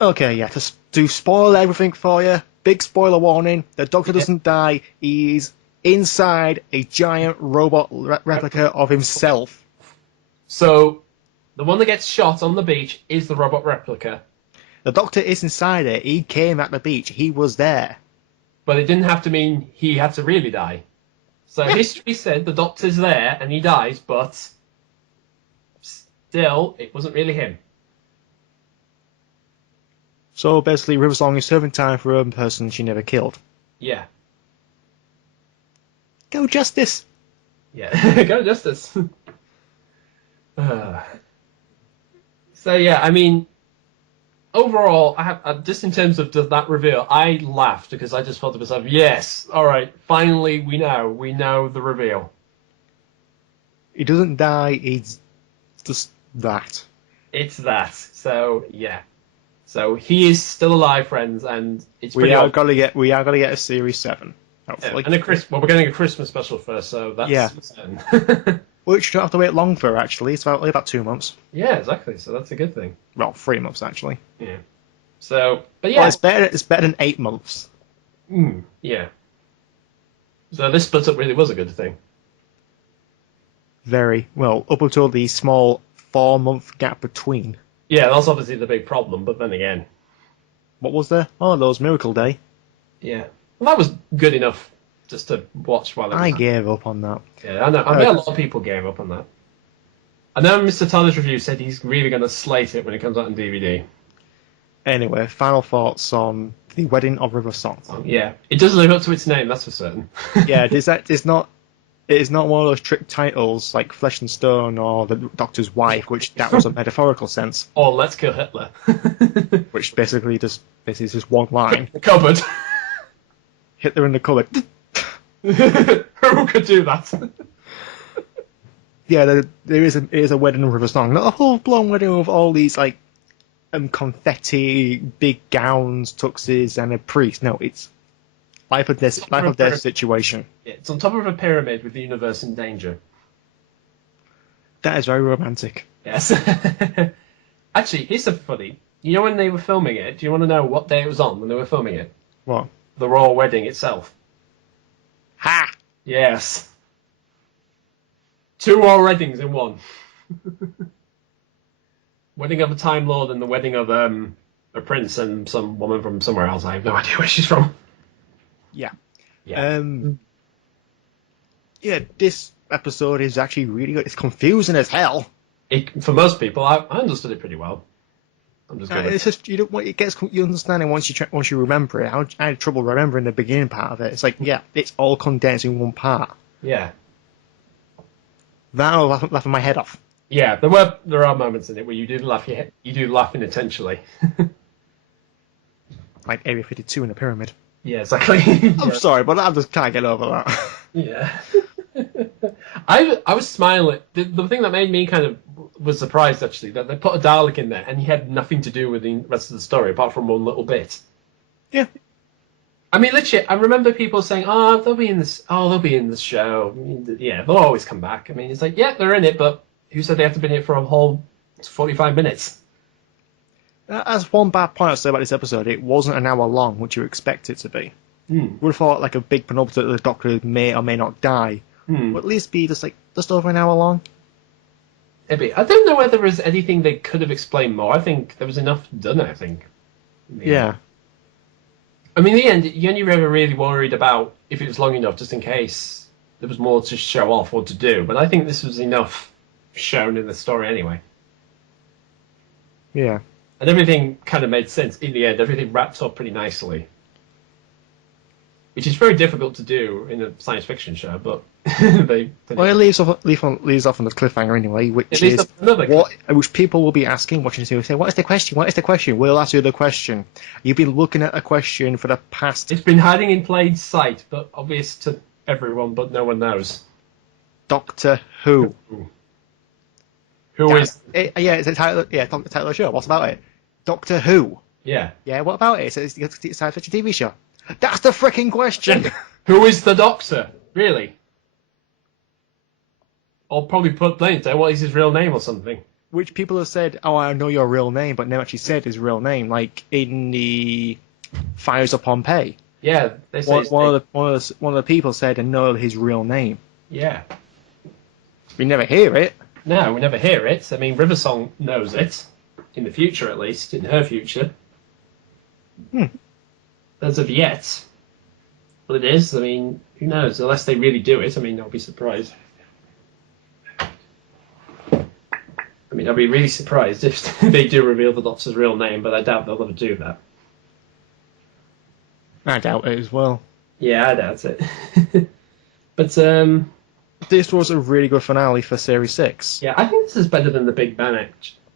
Okay, yeah, to spoil everything for you, big spoiler warning, the Doctor doesn't die, he's inside a giant robot replica of himself. So, the one that gets shot on the beach is the robot replica. The Doctor is inside it, he came at the beach, he was there. But it didn't have to mean he had to really die. So history said the Doctor's there and he dies, but still, it wasn't really him. So basically, River Song is serving time for a person she never killed. Yeah. Go Justice! Yeah, go Justice. So yeah, I mean, overall, I have just in terms of that reveal, I laughed because I just thought to myself, yes, all right, finally we know the reveal. He doesn't die, he's just that. It's that. So yeah. So he is still alive, friends, and it's pretty. We are gonna get a series 7. Hopefully. And we're getting a Christmas special first, so that's certain. Which you don't have to wait long for, actually. It's only about 2 months. Yeah, exactly. So that's a good thing. Well, 3 months, actually. Yeah. So, but yeah. Well, it's better than 8 months. Yeah. So this split up really was a good thing. Very. Well, up until the small 4-month gap between. Yeah, that's obviously the big problem, but then again. What was there? Oh, there was Miracle Day. Yeah. Well, that was good enough just to watch while it was I gave up on that. Yeah, I know. I bet a lot of people gave up on that. I know Mr. Tyler's review said he's really going to slate it when it comes out on DVD. Anyway, final thoughts on The Wedding of River Song. Yeah, it does live up to its name, that's for certain. Yeah, it is not one of those trick titles like Flesh and Stone or The Doctor's Wife, which that was a metaphorical sense. Or Let's Kill Hitler. Which basically is just one line. The cupboard. Hitler in the cupboard. Who could do that? Yeah, there is a wedding of River Song. Not a full-blown wedding with all these, like, confetti, big gowns, tuxes, and a priest. No, it's life or death situation. Yeah, it's on top of a pyramid with the universe in danger. That is very romantic. Yes. Actually, here's something funny. You know when they were filming it, do you want to know what day it was on when they were filming it? What? The royal wedding itself. Ha! Yes. 2 royal weddings in one. Wedding of a Time Lord and the wedding of a prince and some woman from somewhere else. I have no idea where she's from. Yeah. Yeah. Yeah, this episode is actually really good. It's confusing as hell. For most people, I understood it pretty well. I'm just gonna... It's just you understand it once you remember it. I had trouble remembering the beginning part of it. It's like, yeah, it's all condensed in one part. Yeah. That I was laughing my head off. Yeah, there are moments in it where you do laugh inattentionally. Like Area 52 in the pyramid. Yeah, exactly. I'm sorry, but I just can't get over that. Yeah. I was smiling. The thing that made me kind of was surprised, actually, that they put a Dalek in there and he had nothing to do with the rest of the story apart from one little bit. Yeah. I mean, literally, I remember people saying, "Oh, they'll be in this. Oh, they'll be in this show. I mean, yeah, they'll always come back." I mean, it's like, yeah, they're in it, but who said they have to be in it for a whole 45 minutes? As one bad point I'd say about this episode, it wasn't an hour long, which you expect it to be. Would have thought like a big penultimate that the Doctor may or may not die. Would at least be just over an hour long. Maybe. I don't know whether there was anything they could have explained more. I think there was enough done. I think. Yeah. I mean, in the end, you only ever really worried about if it was long enough, just in case there was more to show off or to do. But I think this was enough shown in the story anyway. Yeah. And everything kind of made sense in the end. Everything wrapped up pretty nicely. which is very difficult to do in a science fiction show. But they Well, it leaves off on the cliffhanger anyway, which leaves is off another which people will be asking, watching the series, say, "What is the question? What is the question?" We'll ask you the question. You've been looking at a question for the past. It's been hiding in plain sight, but obvious to everyone, but no one knows. Doctor Who. Who is? Yeah, it's the title. Yeah, the title of the show. What's about it? Doctor Who. Yeah. Yeah, what about it? It's a science fiction TV show. That's the freaking question. Who is the Doctor? Really? Or probably put plain there, what is his real name or something? Which people have said, "Oh, I know your real name," but never actually said his real name. Like in the Fires of Pompeii. Yeah, they say One of the people said, "I know his real name." Yeah. We never hear it. No, we never hear it. I mean, Riversong knows it. In the future, at least. In her future. As of yet. But it is. I mean, who knows? Unless they really do it. I mean, I'll be surprised. I mean, I'll be really surprised if they do reveal the Doctor's real name, but I doubt they'll ever do that. I doubt it as well. Yeah, I doubt it. But, This was a really good finale for Series 6. yeah, I think this is better than the Big Bang,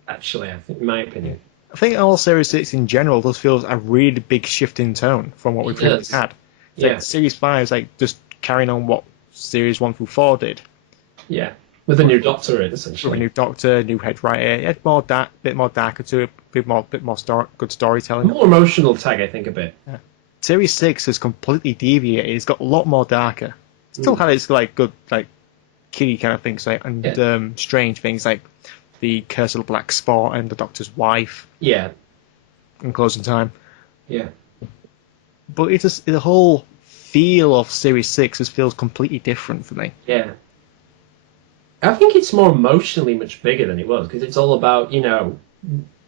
actually, I think, in my opinion. I think all Series 6 in general does feel a really big shift in tone from what we previously had. It's Yeah. like Series 5 is like just carrying on what Series 1 through 4 did. Yeah. With a new Doctor in, A essentially. new Doctor, new head writer, it had bit more darker to it, bit more good storytelling. More emotional tag, I think, a bit. Series 6 has completely deviated. It's got a lot more darker. Still had its like good like kiddie kind of things, like and strange things like the Curse of the Black Spot and the Doctor's wife. Yeah. In closing time. Yeah. But it's just the whole feel of Series 6 just feels completely different for me. Yeah. I think it's more emotionally much bigger than it was, because it's all about, you know,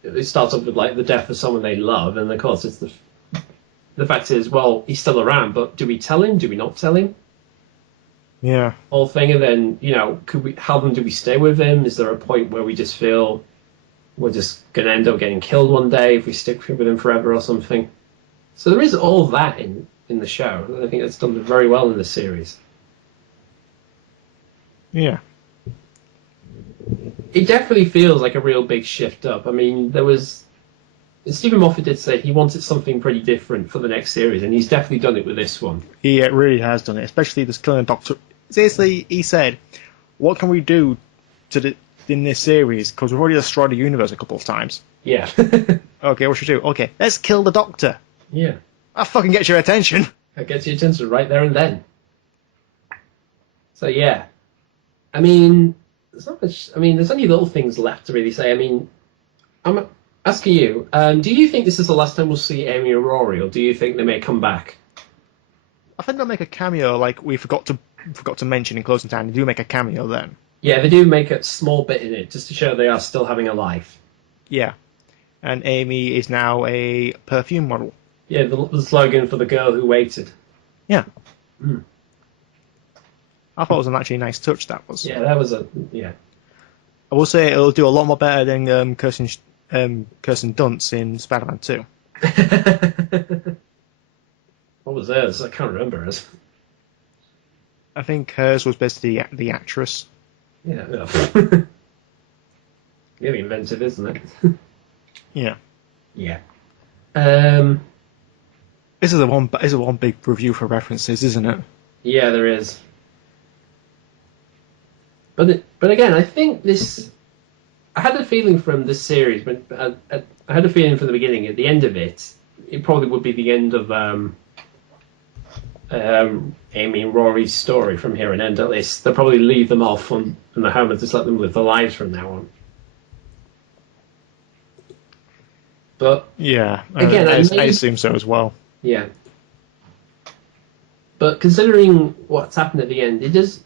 it starts off with like the death of someone they love, and of course it's the fact is, well, he's still around, but do we tell him? Do we not tell him? Yeah. Whole thing, and then, you know, how long do we stay with him? Is there a point where we just feel we're just going to end up getting killed one day if we stick with him forever or something? So there is all that in the show, and I think that's done very well in the series. Yeah. It definitely feels like a real big shift up. I mean, Stephen Moffat did say he wanted something pretty different for the next series, and he's definitely done it with this one. He really has done it, especially this killing Doctor. Seriously, he said, "What can we do in this series? Because we've already destroyed the universe a couple of times." Yeah. Okay, what should we do? Okay, let's kill the Doctor. Yeah. That fucking gets your attention. That gets your attention right there and then. So yeah, I mean, there's not much. I mean, there's only little things left to really say. I mean, I'm asking you, do you think this is the last time we'll see Amy and Rory, or do you think they may come back? I think they'll make a cameo, like we forgot to mention in closing time. They do make a cameo then. Yeah, they do make a small bit in it, just to show they are still having a life. Yeah, and Amy is now a perfume model. Yeah, the slogan for the girl who waited. Yeah. I thought it was an actually nice touch, that was. Yeah, that was yeah. I will say it'll do a lot more better than Kirsten Dunst in Spider-Man 2. What was theirs? I can't remember hers. I think hers was basically the actress. Yeah. Really inventive, isn't it? Yeah. Yeah. This is a one big review for references, isn't it? Yeah, there is. But again, I think this. I had a feeling from this series, but I had a feeling from the beginning. At the end of it, it probably would be the end of Amy and Rory's story from here and end. At least they'll probably leave them off on the home and just let them live their lives from now on. But yeah, again, I assume so as well. Yeah. But considering what's happened at the end,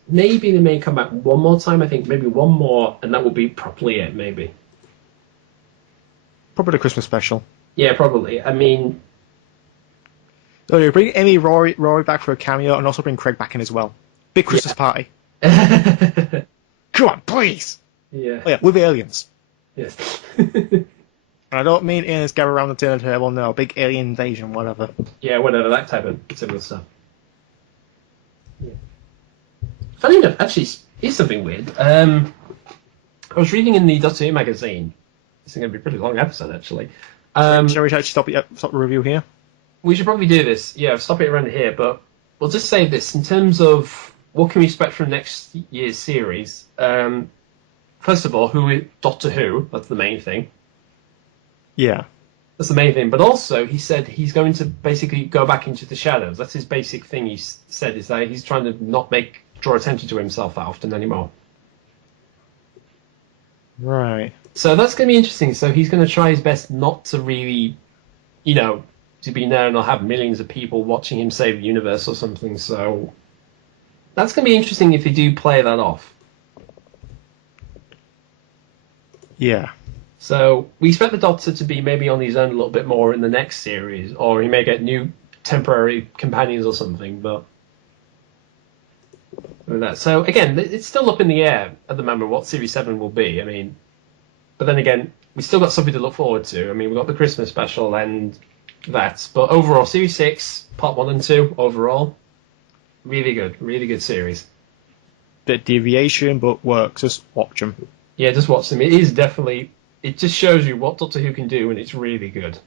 maybe they may come back one more time. I think maybe one more, and that will be properly it. Maybe. Probably the Christmas special. Yeah, probably. I mean, you bring Amy Rory back for a cameo, and also bring Craig back in as well. Big Christmas party. Come on, please. Yeah. Oh, yeah, with aliens. Yes. And I don't mean aliens gather around the dinner table. No, big alien invasion, whatever. Yeah, whatever, that type of similar stuff. Funny enough, actually, here's something weird. I was reading in the Doctor Who magazine. This is going to be a pretty long episode, actually. Shall we actually stop the review here? We should probably do this. Yeah, stop it around here, but we'll just say this. In terms of what can we expect from next year's series, first of all, who is Doctor Who? That's the main thing. Yeah. That's the main thing. But also, he said he's going to basically go back into the shadows. That's his basic thing. He said is that he's trying to not draw attention to himself that often anymore. Right. So that's going to be interesting. So he's going to try his best not to really, to be known or have millions of people watching him save the universe or something. So that's going to be interesting if they do play that off. Yeah. So we expect the Doctor to be maybe on his own a little bit more in the next series, or he may get new temporary companions or something. But with that, so again, it's still up in the air at the moment what Series 7 will be. I mean, but then again, we still got something to look forward to. I mean, we've got the Christmas special and that, but overall, Series 6, Part 1 and 2, overall, really good series. Bit deviation, but works. Just watch them. Yeah, just watch them. It is definitely. It just shows you what Doctor Who can do, and it's really good.